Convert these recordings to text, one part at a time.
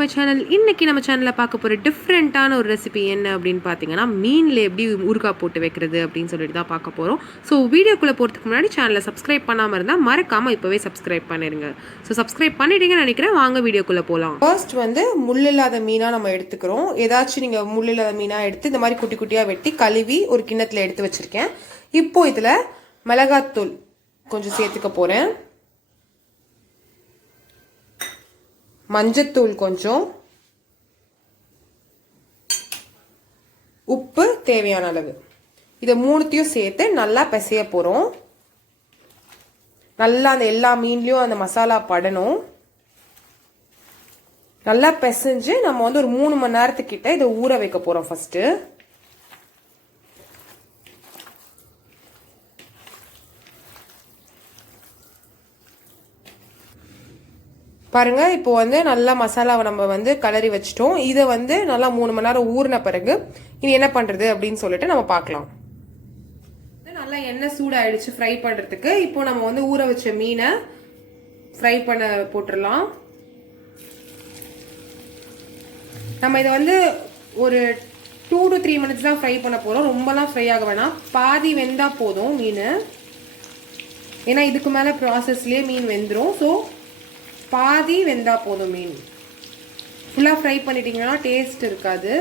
To my channel. இன்னைக்கு நம்ம சேனலில் பார்க்க போகிற டிஃப்ரெண்ட்டான ஒரு ரெசிபி என்ன அப்படின்னு பார்த்தீங்கன்னா, மீனில் எப்படி ஊறுகாய் போட்டு வைக்கிறது அப்படின்னு சொல்லிட்டு தான் பார்க்க போகிறோம். ஸோ வீடியோக்குள்ளே போகிறதுக்கு முன்னாடி சேனலை சப்ஸ்கிரைப் பண்ணாமல் இருந்தால் மறக்காமல் இப்போவே சப்ஸ்கிரைப் பண்ணிடுங்க. ஸோ சப்ஸ்கிரைப் பண்ணிட்டீங்கன்னு நினைக்கிறேன். வாங்க வீடியோக்குள்ளே போகலாம். ஃபர்ஸ்ட் வந்து முள் இல்லாத மீனாக நம்ம எடுத்துக்கிறோம். ஏதாச்சும் நீங்கள் முள் இல்லாத மீனாக எடுத்து இந்த மாதிரி குட்டி குட்டியாக வெட்டி கழுவி ஒரு கிண்ணத்தில் எடுத்து வச்சுருக்கேன். இப்போ இதில் மிளகாத்தூள் கொஞ்சம் சேர்த்துக்க போகிறேன். மஞ்சத்தூள் கொஞ்சம், உப்பு தேவையான அளவு, இதை மூணுத்தையும் சேர்த்து நல்லா பிசைய போகிறோம். நல்லா அந்த எல்லா மீன்லையும் அந்த மசாலா படணும். நல்லா பிசைஞ்சு நம்ம வந்து ஒரு 3 மணி நேரத்துக்கிட்ட இதை ஊற வைக்க போகிறோம். ஃபர்ஸ்ட்டு பாருங்க, இப்போ வந்து நல்லா மசாலாவை நம்ம வந்து கலரி வச்சிட்டோம். இதை வந்து நல்லா 3 மணி நேரம் ஊறின பிறகு இனி என்ன பண்றது அப்படின்னு சொல்லிட்டு நம்ம பார்க்கலாம். நல்லா எண்ணெய் சூடாயிடுச்சு ஃப்ரை பண்றதுக்கு. இப்போ நம்ம வந்து ஊற வச்ச மீனை ஃப்ரை பண்ண போட்டுடலாம். நம்ம இதை வந்து ஒரு 2 to 3 மினிட்ஸ் தான் ஃப்ரை பண்ண போறோம். ரொம்பலாம் ஃப்ரை ஆக வேணாம், பாதி வெந்தா போதும் மீன். ஏன்னா இதுக்கு மேல ப்ராசஸ்லயே மீன் வெந்துடும். ஸோ பாதி வெந்தா போதும். மீன் ஃபுல்லாக ஃப்ரை பண்ணிட்டீங்கன்னா டேஸ்ட் இருக்காது.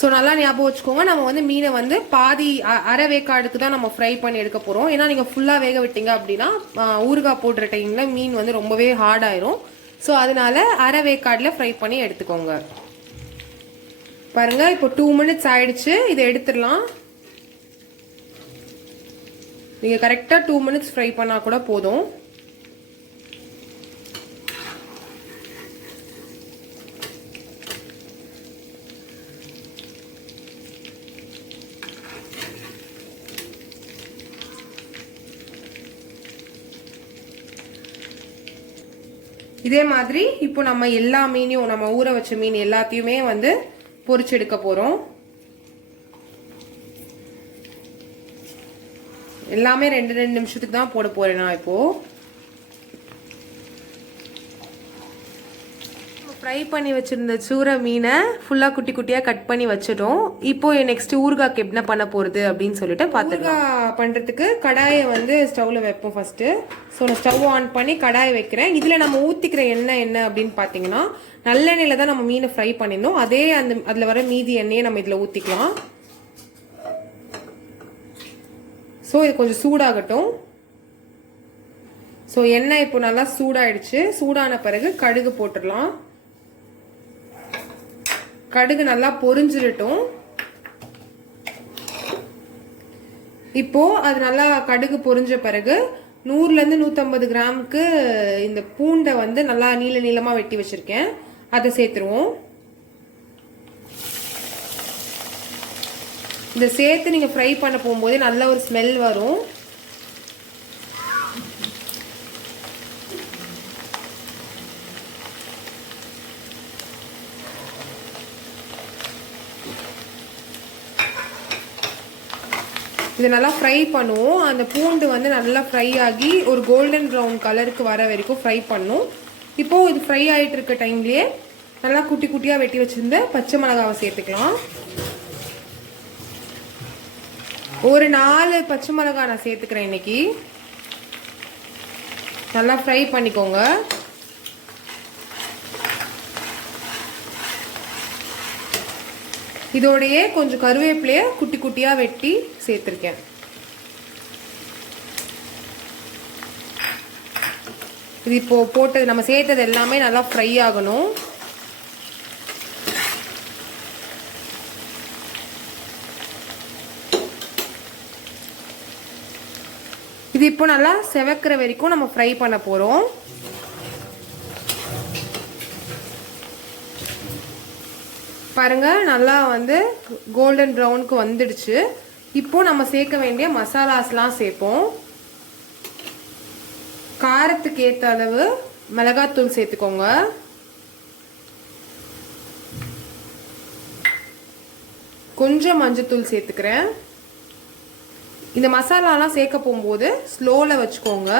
ஸோ நல்லா ஞாபகம் வச்சுக்கோங்க, நம்ம வந்து மீனை வந்து பாதி அரை வேக்காடுக்கு தான் நம்ம ஃப்ரை பண்ணி எடுக்க போகிறோம். ஏன்னா நீங்கள் ஃபுல்லாக வேக விட்டீங்க அப்படின்னா ஊறுகாய் போடுற டைமில் மீன் வந்து ரொம்பவே ஹார்ட் ஆயிரும். ஸோ அதனால அரை வேக்காடில் ஃப்ரை பண்ணி எடுத்துக்கோங்க. பாருங்க, இப்போ 2 மினிட்ஸ் ஆயிடுச்சு. இதை எடுத்துடலாம். நீங்க கரெக்டா 2 மினிட்ஸ் ஃப்ரை பண்ணா கூட போதும். இதே மாதிரி இப்போ நம்ம எல்லா மீனையும், நம்ம ஊற வச்ச மீன் எல்லாத்தையுமே வந்து பொரிச்சு எடுக்க போறோம். எல்லாமே 2 நிமிஷத்துக்கு தான் போட போறேன் நான். இப்போ ஃப்ரை பண்ணி வச்சிருந்த சூற மீனை ஃபுல்லா குட்டி குட்டியா கட் பண்ணி வச்சிட்டோம். இப்போ நெக்ஸ்ட் ஊறுகாய்க்கு என்ன பண்ண போறது அப்படின்னு சொல்லிட்டு பார்த்துக்கலாம். பண்றதுக்கு கடாயை வந்து ஸ்டவ்ல வைப்போம் ஃபர்ஸ்ட். ஸோ நான் ஸ்டவ் ஆன் பண்ணி கடாயை வைக்கிறேன். இதுல நம்ம ஊத்திக்கிற எண்ணெய் என்ன அப்படின்னு பாத்தீங்கன்னா, நல்லெண்ணெயில தான் நம்ம மீனை ஃப்ரை பண்ணியிருந்தோம். அதே அதுல வர மீதி எண்ணெயை நம்ம இதுல ஊத்திக்கலாம். ஸோ இது கொஞ்சம் சூடாகட்டும். ஸோ எண்ணெய் இப்போ நல்லா சூடாயிடுச்சு. சூடான பிறகு கடுகு போட்டுடலாம். கடுகு நல்லா பொரிஞ்சிடட்டும். இப்போ அது நல்லா கடுகு பொரிஞ்ச பிறகு 100 to 150 கிராமுக்கு இந்த பூண்டை வந்து நல்லா நீள நீளமா வெட்டி வச்சிருக்கேன். அதை சேர்த்துருவோம். இந்த சேர்த்து நீங்க ஃப்ரை பண்ண போகும்போதே நல்ல ஒரு ஸ்மெல் வரும். இது நல்லா ஃப்ரை பண்ணுவோம். அந்த பூண்டு வந்து நல்லா ஃப்ரை ஆகி ஒரு கோல்டன் ப்ரௌன் கலருக்கு வர வரைக்கும் ஃப்ரை பண்ணும். இப்போ இது ஃப்ரை ஆகிட்டு இருக்க டைம்லயே நல்லா குட்டி குட்டியாக வெட்டி வச்சிருந்த பச்சை மிளகாவை சேர்த்துக்கலாம். ஒரு 4 பச்சை மிளகாய் நான் சேர்த்துக்கிறேன் இன்னைக்கு. நல்லா ஃப்ரை பண்ணிக்கோங்க. இதோடையே கொஞ்சம் கருவேப்பிலைய குட்டி குட்டியா வெட்டி சேர்த்திருக்கேன். இது இப்போ போட்டது நம்ம சேர்த்தது எல்லாமே நல்லா ஃப்ரை ஆகணும். இது இப்போ நல்லா செவக்கிற வரைக்கும் நம்ம ஃப்ரை பண்ண போறோம். பாருங்க, நல்லா வந்து கோல்டன் ப்ரௌனுக்கு வந்துடுச்சு. இப்போ நம்ம சேர்க்க வேண்டிய மசாலாஸ்லாம் சேர்ப்போம். காரத்துக்கு ஏற்ற அளவு மிளகாத்தூள் சேர்த்துக்கோங்க. கொஞ்சம் மஞ்சத்தூள் சேர்த்துக்கிறேன். இந்த மசாலாலாம் சேர்க்க போகும்போது ஸ்லோவில் வச்சுக்கோங்க.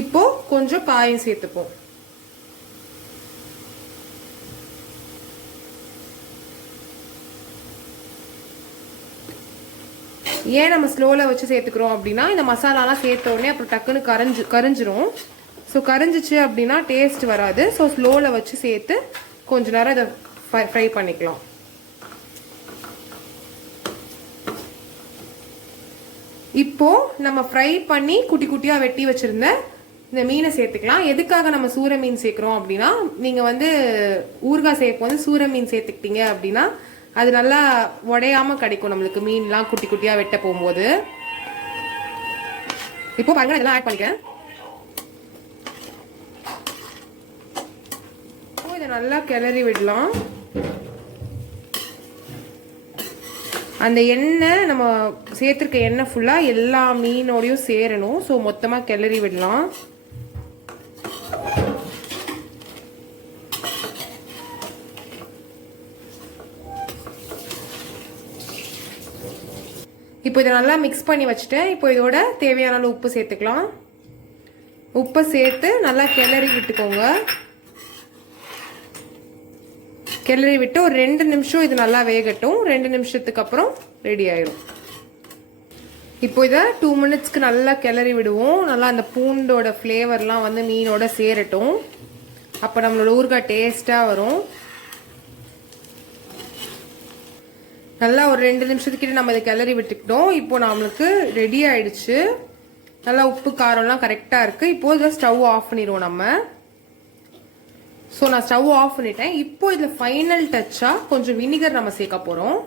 இப்போ கொஞ்சம் காயம் சேர்த்துப்போம். ஏன் நம்ம ஸ்லோவில் வச்சு சேர்த்துக்கிறோம் அப்படின்னா இந்த மசாலாலாம் சேர்த்த உடனே அப்புறம் டக்குன்னு கரிஞ்சிரும். ஸோ கரிஞ்சிச்சு அப்படின்னா டேஸ்ட் வராது. ஸோ ஸ்லோவில் வச்சு சேர்த்து கொஞ்ச நேரம் இதை ஃப்ரை பண்ணிக்கலாம். இப்போ நம்ம ஃப்ரை பண்ணி குட்டி குட்டியாக வெட்டி வச்சிருந்த இந்த மீனை சேர்த்துக்கலாம். எதுக்காக நம்ம சூர மீன் சேர்க்குறோம் அப்படின்னா, நீங்கள் வந்து ஊறுகாய் சேர்க்கும் வந்து சூர மீன் சேர்த்துக்கிட்டீங்க அப்படின்னா அது நல்லா உடையாம கிடைக்கும் நம்மளுக்கு மீன்லாம் குட்டி குட்டியா வெட்ட போகும்போது. இப்போ பாருங்க இதெல்லாம் ஆட் பண்ணிக்கிறேன். இதை நல்லா கிளறி விடலாம். அந்த எண்ணெய் நம்ம சேர்த்துருக்க எண்ணெய் ஃபுல்லா எல்லா மீனோடையும் சேரணும். ஸோ மொத்தமா கிளறி விடலாம். இப்போ இதை நல்லா மிக்ஸ் பண்ணி வச்சுட்டேன். இப்போ இதோட தேவையான உப்பு சேர்த்துக்கலாம். உப்பை சேர்த்து நல்லா கிளறி விட்டுக்கோங்க. கிளறி விட்டு ஒரு 2 நிமிஷம் இது நல்லா வேகட்டும். 2 நிமிஷத்துக்கு அப்புறம் ரெடி ஆயிடும். இப்போ இதை 2 மினிட்ஸ்க்கு நல்லா கிளறி விடுவோம். நல்லா அந்த பூண்டோட ஃப்ளேவர்லாம் வந்து மீனோட சேரட்டும். அப்போ நம்மளோட ஊறுகாய் டேஸ்ட்டாக வரும். நல்லா ஒரு 2 நிமிஷத்துக்கிட்ட நம்ம இதை கிளறி விட்டுக்கிட்டோம். இப்போ நம்மளுக்கு ரெடி ஆயிடுச்சு. நல்லா உப்பு காரம்லாம் கரெக்டாக இருக்குது. இப்போ இதை ஸ்டவ் ஆஃப் பண்ணிடுவோம் நம்ம. ஸோ நான் ஸ்டவ் ஆஃப் பண்ணிட்டேன். இப்போ இதில் ஃபைனல் டச்சாக கொஞ்சம் வினிகர் நம்ம சேர்க்க போகிறோம்.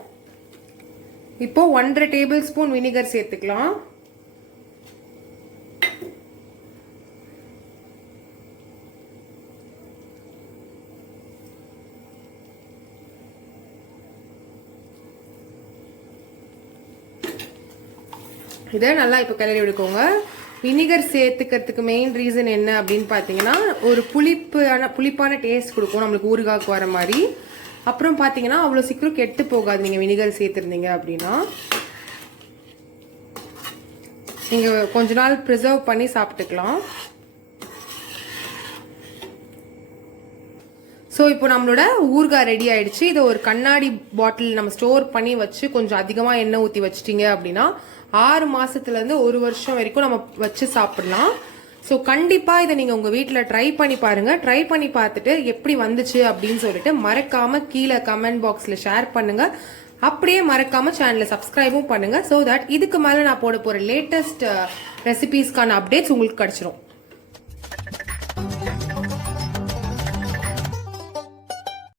இப்போ 1.5 டேபிள் ஸ்பூன் வினிகர் சேர்த்துக்கலாம். இதை நல்லா இப்போ கிளறி விடுக்கோங்க. வினிகர் சேர்த்துக்கிறதுக்கு மெயின் ரீசன் என்ன அப்படின்னு பார்த்தீங்கன்னா, ஒரு புளிப்பான டேஸ்ட் கொடுக்கும் நம்மளுக்கு ஊறுகாய்க்கு வர மாதிரி. அப்புறம் பார்த்தீங்கன்னா அவ்வளோ சீக்கிரம் கெட்டு போகாது நீங்கள் வினிகர் சேர்த்துருந்தீங்க அப்படின்னா. நீங்கள் கொஞ்ச நாள் ப்ரிசர்வ் பண்ணி சாப்பிட்டுக்கலாம். ஸோ இப்போ நம்மளோட ஊறுகாய் ரெடி ஆயிடுச்சு. இதை ஒரு கண்ணாடி பாட்டில் நம்ம ஸ்டோர் பண்ணி வச்சு கொஞ்சம் அதிகமாக எண்ணெய் ஊற்றி வச்சிட்டிங்க அப்படின்னா 6 மாசத்துலேருந்து 1 வருஷம் வரைக்கும் நம்ம வச்சு சாப்பிடலாம். ஸோ கண்டிப்பாக இதை நீங்கள் உங்கள் வீட்டில் ட்ரை பண்ணி பாருங்கள். ட்ரை பண்ணி பார்த்துட்டு எப்படி வந்துச்சு அப்படின்னு சொல்லிட்டு மறக்காமல் கீழே கமெண்ட் பாக்ஸில் ஷேர் பண்ணுங்கள். அப்படியே மறக்காமல் சேனலை சப்ஸ்கிரைபும் பண்ணுங்கள். ஸோ தட் இதுக்கு மேலே நான் போட போகிற லேட்டஸ்ட் ரெசிபீஸ்க்கான அப்டேட்ஸ் உங்களுக்கு கிடச்சிரும்.